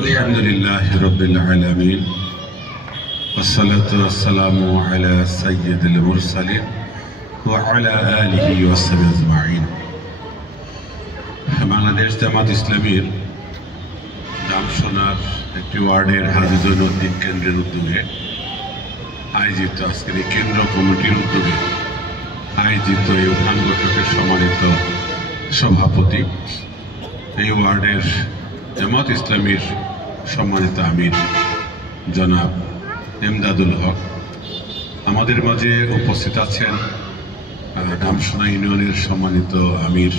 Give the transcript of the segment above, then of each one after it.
আলহামদুলিল্লাহি রাব্বিল আলামিন ওয়াসসালাতু ওয়াসসালামু আলা সাইয়্যিদিল মুরসালিন ওয়া আলা আলিহি ওয়া সাহবিহি আজমাইন। বাংলাদেশ জামাত ইসলামীর দামসোনার একটি ওয়ার্ডের হাজী জৈনুদ্দিন কেন্দ্রের উদ্যোগে আয়োজিত আজকের এই কেন্দ্র কমিটির উদ্যোগে আয়োজিত এই উত্থান বৈঠকের সম্মানিত সভাপতি, এই ওয়ার্ডের জামাত ইসলামীর সম্মানিত আমির জনাব এমদাদুল হক, আমাদের মাঝে উপস্থিত আছেন দামসোনা ইউনিয়নের সম্মানিত আমির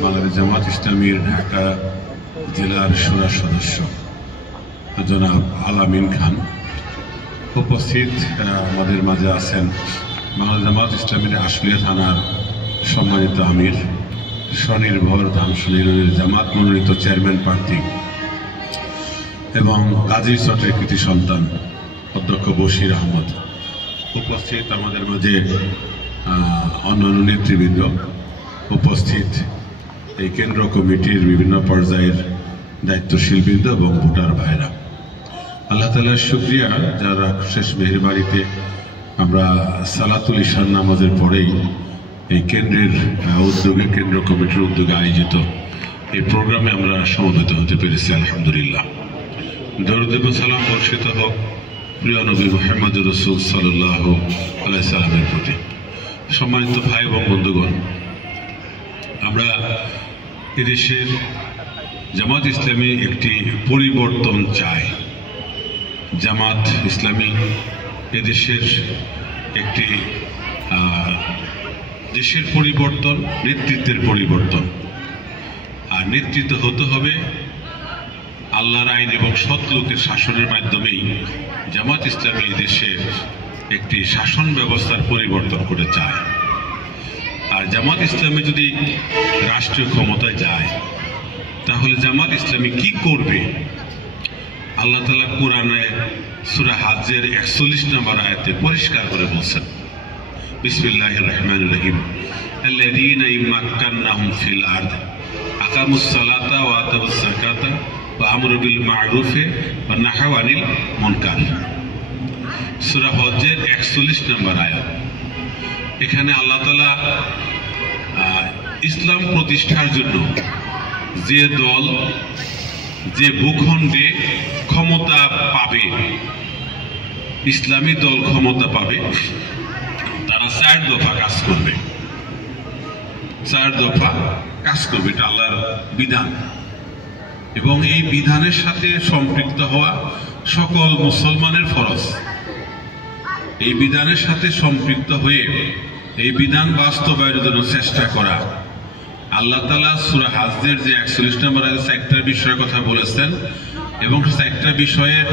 বাংলাদেশ জামাত ইসলামীর ঢাকা জেলার শুরা সদস্য জনাব আলামিন খান। উপস্থিত আমাদের মাঝে আছেন বাংলাদেশ জামাত ইসলামীর আশুলিয়া থানার সম্মানিত আমির, স্বনির্ভর দামসোনা ইউনিয়নের জামাত মনোনীত চেয়ারম্যান প্রার্থী এবং গাজী চটের কৃতি সন্তান অধ্যক্ষ বশির আহমদ। উপস্থিত আমাদের মাঝে অন্যান্য নেতৃবৃন্দ, উপস্থিত এই কেন্দ্র কমিটির বিভিন্ন পর্যায়ের দায়িত্বশীল বৃন্দ এবং ভোটার ভাইরা, আল্লাহ তাআলার শুকরিয়া যারা শেষ মেহেরবাড়িতে আমরা সালাতুল ইশার নামাজের পরেই এই কেন্দ্রের উদ্যোগে, কেন্দ্র কমিটির উদ্যোগে আয়োজিত এই প্রোগ্রামে আমরা সমবেত হতে পেরেছি। আলহামদুলিল্লাহ। দরুদ এবং সালাম বর্ষিত হোক প্রিয় নবী মুহাম্মদ রাসূল সাল্লাল্লাহু আলাইহি সাল্লামের প্রতি। সম্মানিত ভাই এবং বন্ধুগণ, আমরা এদেশের জামাত ইসলামী একটি পরিবর্তন চাই। জামাত ইসলামী এদেশের একটি দেশের পরিবর্তন, নেতৃত্বের পরিবর্তন। আর নেতৃত্ব হতে হবে আল্লাহর আইন এবং সৎ লোকের শাসনের মাধ্যমেই। জামাত ইসলামী দেশের একটি শাসন ব্যবস্থার পরিবর্তন করে চায়। আর জামাত ইসলামী যদি রাষ্ট্রীয় ক্ষমতায় যায় তাহলে জামাত ইসলামী কি করবে? আল্লাহ তাআলা কোরআনে সূরা হাজ্জের ৪১ নম্বর আয়াতে পরিষ্কার করে বলছেন, বিসমিল্লাহির রহমানির রহিম, আল্লাযীনা ইমাক্কান্নাহুম ফিল আরদ আকামুস সালাতা ওয়া আতাউস যাকাতা ওয়া আমরু বিল মা'রুফি ওয়া নাহাউ আনিল মুনকার। সূরা হজ্জের ৪১ নম্বর আয়াত। এখানে আল্লাহ তাআলা ইসলাম প্রতিষ্ঠার জন্য যে দল যে ভূখণ্ডে ক্ষমতা পাবে, ইসলামী দল ক্ষমতা পাবে, তারা ৪ দফা কাজ করবে। ৪ দফা কাজ করবে, এটা আল্লাহর বিধান। এবং এই বিধানের সাথে সম্পৃক্ত হওয়া সকল মুসলমানের ফরজ। এই বিধানের সাথে সম্পৃক্ত হয়ে এই বিধান বাস্তবায়নের জন্য চেষ্টা করা। আল্লাহ তাআলা সূরা হাজ্জের যে ৪১ নম্বর আয়াতে একটা বিষয়ের কথা বলেছেন এবং একটা বিষয়ের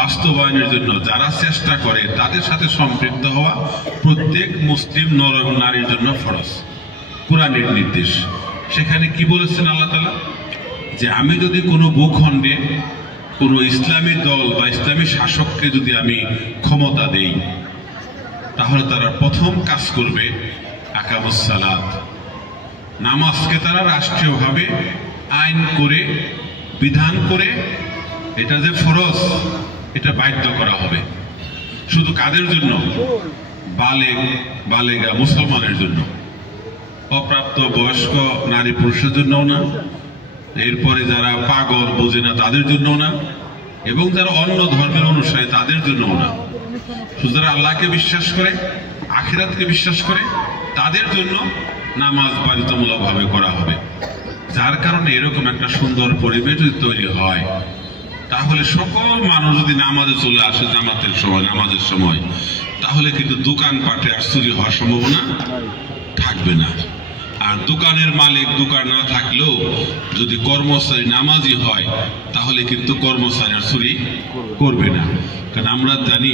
বাস্তবায়নের জন্য যারা চেষ্টা করে তাদের সাথে সম্পৃক্ত হওয়া প্রত্যেক মুসলিম নর এবং নারীর জন্য ফরজ। কোরআনের নির্দেশ। সেখানে কি বলেছেন আল্লাহ তাআলা? যে আমি যদি কোনো ভূখণ্ডে কোনো ইসলামী দল বা ইসলামী শাসককে যদি আমি ক্ষমতা দেই তাহলে তারা প্রথম কাজ করবে আকামুস সালাত, নামাজকে তারা রাষ্ট্রীয়ভাবে আইন করে বিধান করে এটা যে ফরজ এটা বাধ্য করা হবে। শুধু কাদের জন্য? বালেগা মুসলমানের জন্য। অপ্রাপ্ত বয়স্ক নারী পুরুষের জন্যও না, এরপরে যারা পাগল বোঝে না তাদের জন্যও না, এবং যারা অন্য ধর্মের অনুসারী তাদের জন্যও না। শুধু যারা আল্লাহকে বিশ্বাস করে, আখিরাতকে বিশ্বাস করে তাদের জন্য নামাজ বাধ্যতামূলকভাবে করা হবে। যার কারণে এরকম একটা সুন্দর পরিবেশ যদি তৈরি হয় তাহলে সকল মানুষ যদি নামাজে চলে আসে জামাতের সময়, নামাজের সময়, তাহলে কিন্তু দোকানপাটে আর চুরি হওয়ার সম্ভাবনা থাকবে না। আর দোকানের মালিক দোকান না থাকলেও যদি কর্মচারী নামাজি হয় তাহলে কিন্তু কর্মচারী আর চুরি করবে না। কারণ আমরা জানি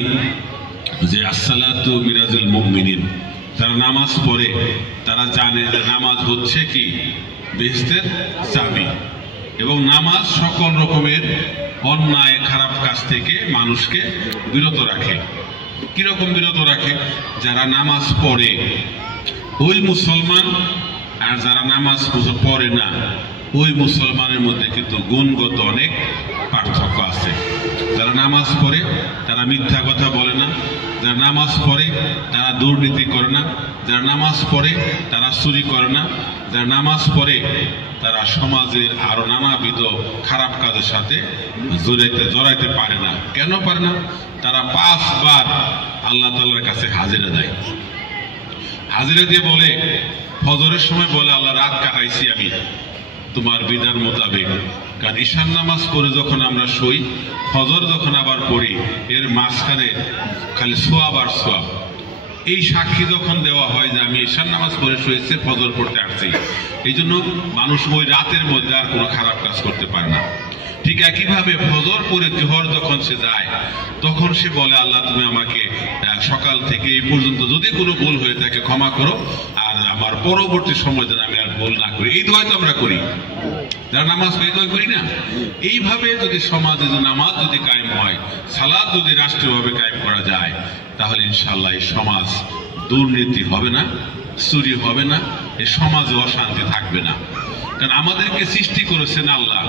যে আসসালাতু মিরাজুল মুমিনিন, যারা নামাজ পড়ে তারা জানে যে নামাজ হচ্ছে কি বেহেশতের চাবি। এবং নামাজ সকল রকমের অন্যায় খারাপ কাজ থেকে মানুষকে বিরত রাখে। কিরকম বিরত রাখে? যারা নামাজ পড়ে ওই মুসলমান, আর যারা নামাজ পড়ে না ওই মুসলমানের মধ্যে কিন্তু গুণগত অনেক পার্থক্য আছে। যারা নামাজ পড়ে তারা মিথ্যা কথা বলে না, যারা নামাজ পড়ে তারা দুর্নীতি করে না, যারা নামাজ পড়ে তারা চুরি করে না, যারা নামাজ পড়ে তারা সমাজের আরো নানাবিধ খারাপ কাজের সাথে জড়াইতে পারে না। কেন পারে না? তারা 5 বার আল্লাহ তাআলার কাছে হাজিরা দেয়। হাজিরা দিয়ে বলে, ফজরের সময় বলে আল্লাহ রাত কাটাইছি আমি তোমার বিধান মোতাবেক। কারণ ঈশান নামাজ পড়ে যখন আমরা শুই, ফজর যখন আবার পড়ি, এর মাঝখানে খালি সোয়াব আর সোয়াব। এই সাক্ষী যখন দেওয়া হয় যে আমি ঈশান নামাজ পড়ে শুয়েছি, ফজর পড়তে আসছি, এই জন্য মানুষ ওই রাতের মধ্যে আর কোনো খারাপ কাজ করতে পারে না। ঠিক একইভাবে ফজর পড়ে জোহর যখন সে যায়, তখন সে বলে আল্লাহ তুমি আমাকে সকাল থেকে এই পর্যন্ত যদি কোনো ভুল হয়ে থাকে ক্ষমা করো, আর আমার পরবর্তী সময় যেন আমি আর ভুল না করি। এই দোয়া তো আমরা করি, যারা নামাজ এই দোয়া করি না। এইভাবে যদি সমাজে নামাজ যদি কায়েম হয়, সালাত যদি রাষ্ট্রীয়ভাবে কায়েম করা যায়, তাহলে ইনশাআল্লাহ এই সমাজ দুর্নীতি হবে না, চুরি হবে না, এই সমাজে অশান্তি থাকবে না। কারণ আমাদেরকে সৃষ্টি করেছেন আল্লাহ।